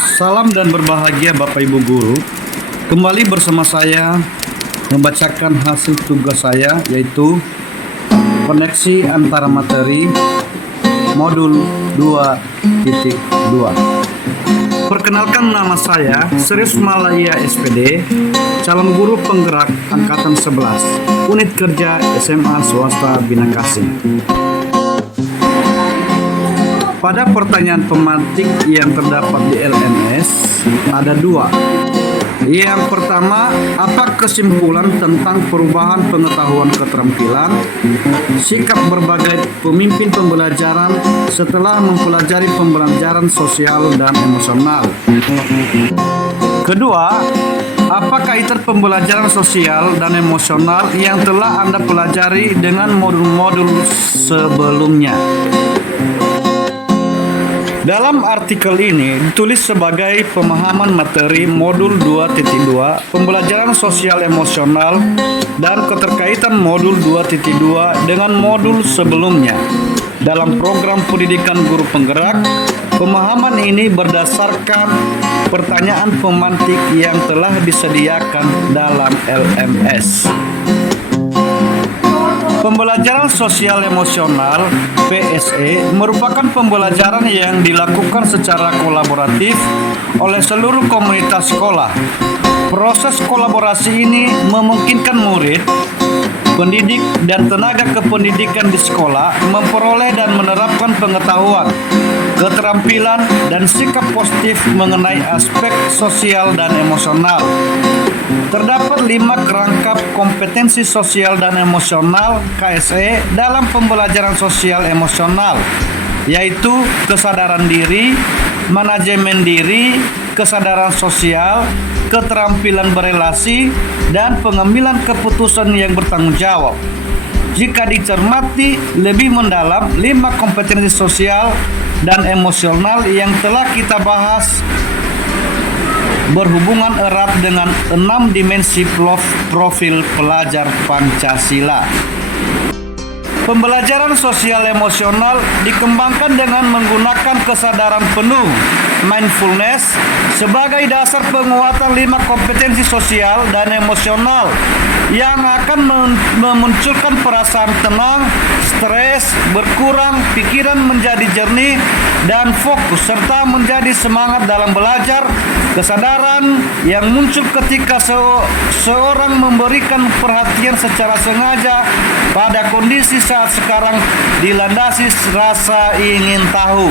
Salam dan berbahagia Bapak Ibu Guru. Kembali bersama saya membacakan hasil tugas saya, yaitu koneksi antara materi modul 2.2. Perkenalkan, nama saya Serius Malaya SPD, calon guru penggerak angkatan 11, unit kerja SMA swasta Binakasih. Pada pertanyaan pemantik yang terdapat di LMS ada dua. Yang pertama, apa kesimpulan tentang perubahan pengetahuan keterampilan, sikap berbagai pemimpin pembelajaran setelah mempelajari pembelajaran sosial dan emosional? Kedua, apa kaitan pembelajaran sosial dan emosional yang telah Anda pelajari dengan modul-modul sebelumnya? Dalam artikel ini ditulis sebagai pemahaman materi modul 2.2 pembelajaran sosial emosional dan keterkaitan modul 2.2 dengan modul sebelumnya. Dalam program pendidikan guru penggerak, pemahaman ini berdasarkan pertanyaan pemantik yang telah disediakan dalam LMS. Pembelajaran sosial emosional (PSE) merupakan pembelajaran yang dilakukan secara kolaboratif oleh seluruh komunitas sekolah. Proses kolaborasi ini memungkinkan murid, pendidik, dan tenaga kependidikan di sekolah memperoleh dan menerapkan pengetahuan, keterampilan, dan sikap positif mengenai aspek sosial dan emosional. Terdapat 5 kerangka kompetensi sosial dan emosional KSE dalam pembelajaran sosial emosional, yaitu kesadaran diri, manajemen diri, kesadaran sosial, keterampilan berelasi, dan pengambilan keputusan yang bertanggung jawab. Jika dicermati lebih mendalam, 5 kompetensi sosial dan emosional yang telah kita bahas berhubungan erat dengan 6 dimensi profil pelajar Pancasila. Pembelajaran sosial emosional dikembangkan dengan menggunakan kesadaran penuh mindfulness sebagai dasar penguatan 5 kompetensi sosial dan emosional yang akan memunculkan perasaan tenang, stres berkurang, pikiran menjadi jernih dan fokus, serta menjadi semangat dalam belajar. Kesadaran yang muncul ketika seorang memberikan perhatian secara sengaja pada kondisi saat sekarang dilandasi rasa ingin tahu.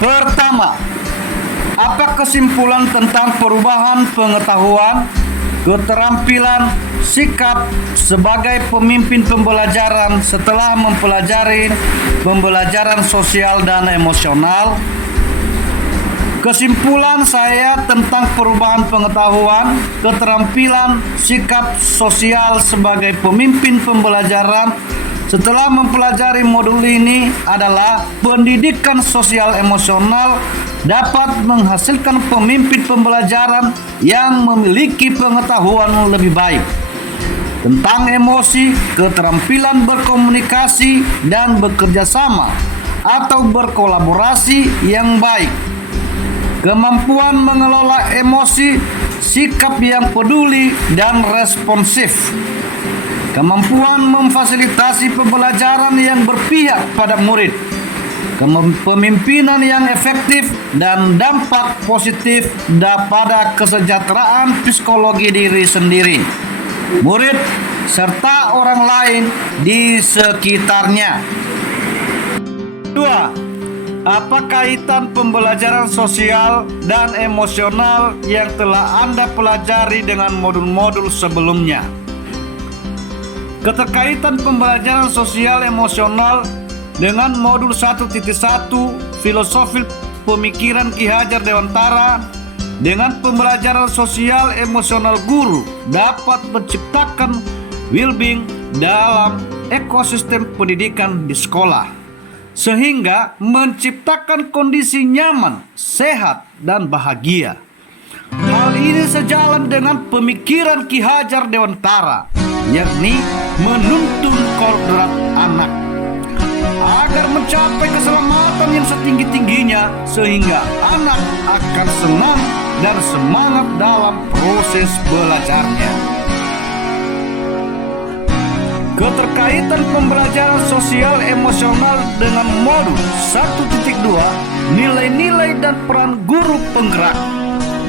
Pertama, apa kesimpulan tentang perubahan pengetahuan, keterampilan, sikap sebagai pemimpin pembelajaran setelah mempelajari pembelajaran sosial dan emosional? Kesimpulan saya tentang perubahan pengetahuan, keterampilan, sikap sosial sebagai pemimpin pembelajaran setelah mempelajari modul ini adalah pendidikan sosial emosional dapat menghasilkan pemimpin pembelajaran yang memiliki pengetahuan lebih baik tentang emosi, keterampilan berkomunikasi dan bekerja sama atau berkolaborasi yang baik, kemampuan mengelola emosi, sikap yang peduli dan responsif, kemampuan memfasilitasi pembelajaran yang berpihak pada murid, kepemimpinan yang efektif, dan dampak positif pada kesejahteraan psikologi diri sendiri, murid, serta orang lain di sekitarnya. 2. Apa kaitan pembelajaran sosial dan emosional yang telah Anda pelajari dengan modul-modul sebelumnya? Keterkaitan pembelajaran sosial emosional dengan modul 1.1 filosofi pemikiran Ki Hajar Dewantara dengan pembelajaran sosial emosional guru dapat menciptakan well-being dalam ekosistem pendidikan di sekolah, sehingga menciptakan kondisi nyaman, sehat, dan bahagia. Hal ini sejalan dengan pemikiran Ki Hajar Dewantara, yakni menuntun kodrat anak. agar mencapai keselamatan yang setinggi-tingginya sehingga anak akan senang dan semangat dalam proses belajarnya. Keterkaitan pembelajaran sosial emosional dengan modul 1.2 nilai-nilai dan peran guru penggerak.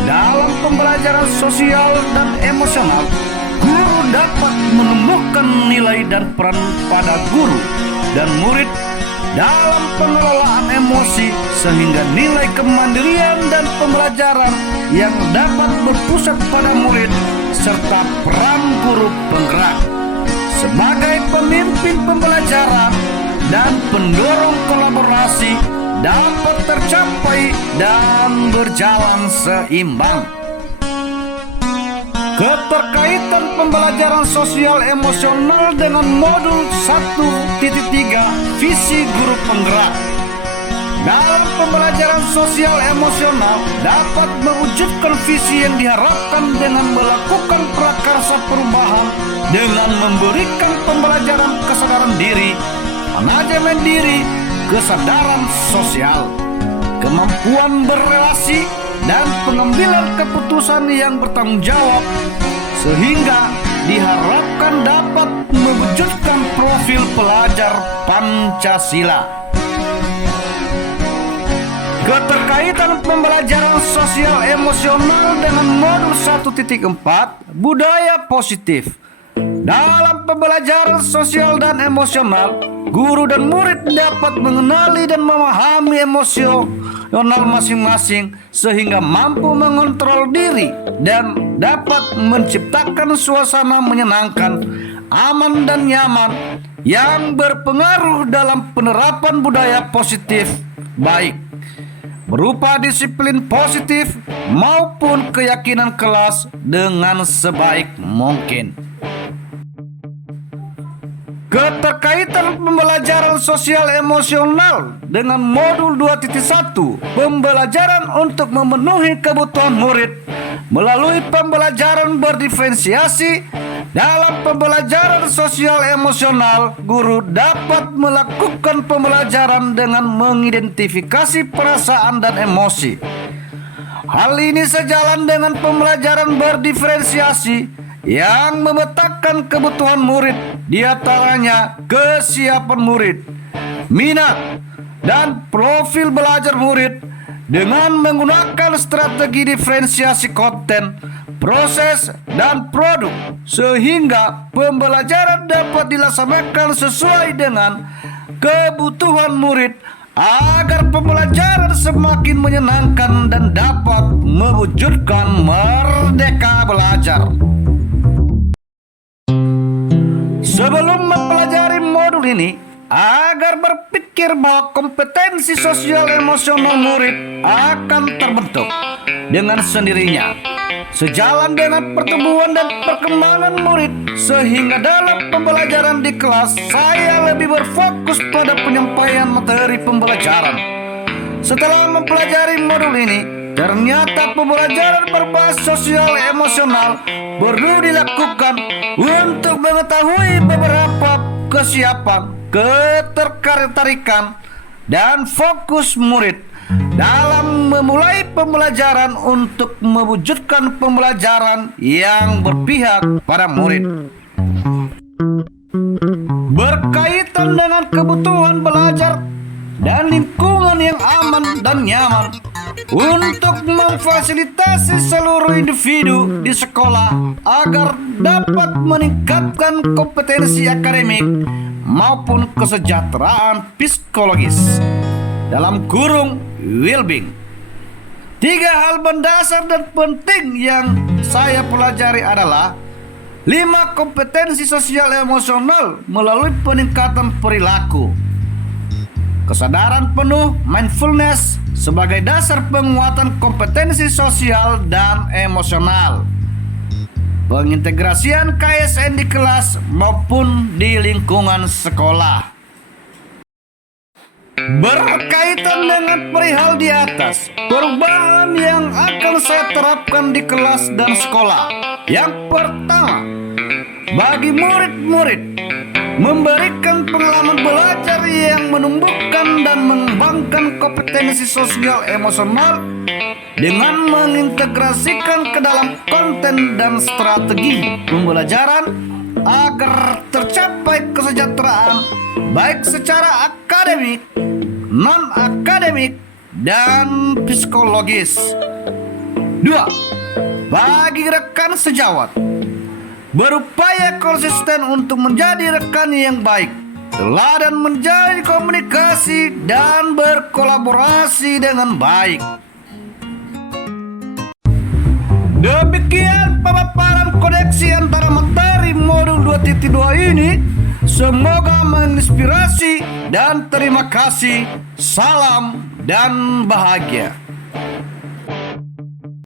Dalam pembelajaran sosial dan emosional, guru dapat menemukan nilai dan peran pada guru dan murid dalam pengelolaan emosi sehingga nilai kemandirian dan pembelajaran yang dapat berpusat pada murid serta peran guru penggerak sebagai pemimpin pembelajaran dan pendorong kolaborasi dapat tercapai dan berjalan seimbang. Keterkaitan pembelajaran sosial emosional dengan modul 1.3 visi guru penggerak. Dalam pembelajaran sosial emosional dapat mewujudkan visi yang diharapkan dengan melakukan prakarsa perubahan dengan memberikan pembelajaran kesadaran diri, manajemen diri, kesadaran sosial, kemampuan berrelasi, dan pengambilan keputusan yang bertanggung jawab sehingga diharapkan dapat mewujudkan profil pelajar Pancasila. Keterkaitan pembelajaran sosial emosional dengan modul 1.4 budaya positif. Dalam pembelajaran sosial dan emosional, guru dan murid dapat mengenali dan memahami emosional masing-masing sehingga mampu mengontrol diri dan dapat menciptakan suasana menyenangkan, aman dan nyaman yang berpengaruh dalam penerapan budaya positif baik berupa disiplin positif maupun keyakinan kelas dengan sebaik mungkin. Keterkaitan pembelajaran sosial emosional dengan modul 2.1 pembelajaran untuk memenuhi kebutuhan murid melalui pembelajaran berdiferensiasi. Dalam pembelajaran sosial emosional, guru dapat melakukan pembelajaran dengan mengidentifikasi perasaan dan emosi. Hal ini sejalan dengan pembelajaran berdiferensiasi yang memetakan kebutuhan murid, di antaranya kesiapan murid, minat, dan profil belajar murid dengan menggunakan strategi diferensiasi konten, proses, dan produk sehingga pembelajaran dapat dilaksanakan sesuai dengan kebutuhan murid agar pembelajaran semakin menyenangkan dan dapat mewujudkan merdeka belajar. Sebelum mempelajari modul ini, agar berpikir bahwa kompetensi sosial emosional murid akan terbentuk dengan sendirinya sejalan dengan pertumbuhan dan perkembangan murid, sehingga dalam pembelajaran di kelas saya lebih berfokus pada penyampaian materi pembelajaran. Setelah mempelajari modul ini, ternyata pembelajaran berbasis sosial emosional perlu dilakukan untuk mengetahui beberapa kesiapan, ketertarikan, dan fokus murid dalam memulai pembelajaran untuk mewujudkan pembelajaran yang berpihak pada murid. Berkaitan dengan kebutuhan belajar dan lingkungan yang aman dan nyaman untuk memfasilitasi seluruh individu di sekolah agar dapat meningkatkan kompetensi akademik maupun kesejahteraan psikologis dalam kurung well-being. 3 hal mendasar dan penting yang saya pelajari adalah 5 kompetensi sosial emosional melalui peningkatan perilaku, kesadaran penuh mindfulness sebagai dasar penguatan kompetensi sosial dan emosional, pengintegrasian KSN di kelas maupun di lingkungan sekolah. Berkaitan dengan perihal di atas, perubahan yang akan saya terapkan di kelas dan sekolah. Yang pertama, bagi murid-murid, memberikan pengalaman belajar yang menumbuhkan dan mengembangkan kompetensi sosial emosional dengan mengintegrasikan ke dalam konten dan strategi pembelajaran agar tercapai kesejahteraan baik secara akademik, non-akademik, dan psikologis. 2. Bagi rekan sejawat, berupaya konsisten untuk menjadi rekan yang baik, teladan menjalin komunikasi dan berkolaborasi dengan baik. Demikian pemaparan koneksi antara materi modul 2.2 ini. Semoga menginspirasi dan terima kasih. Salam dan bahagia.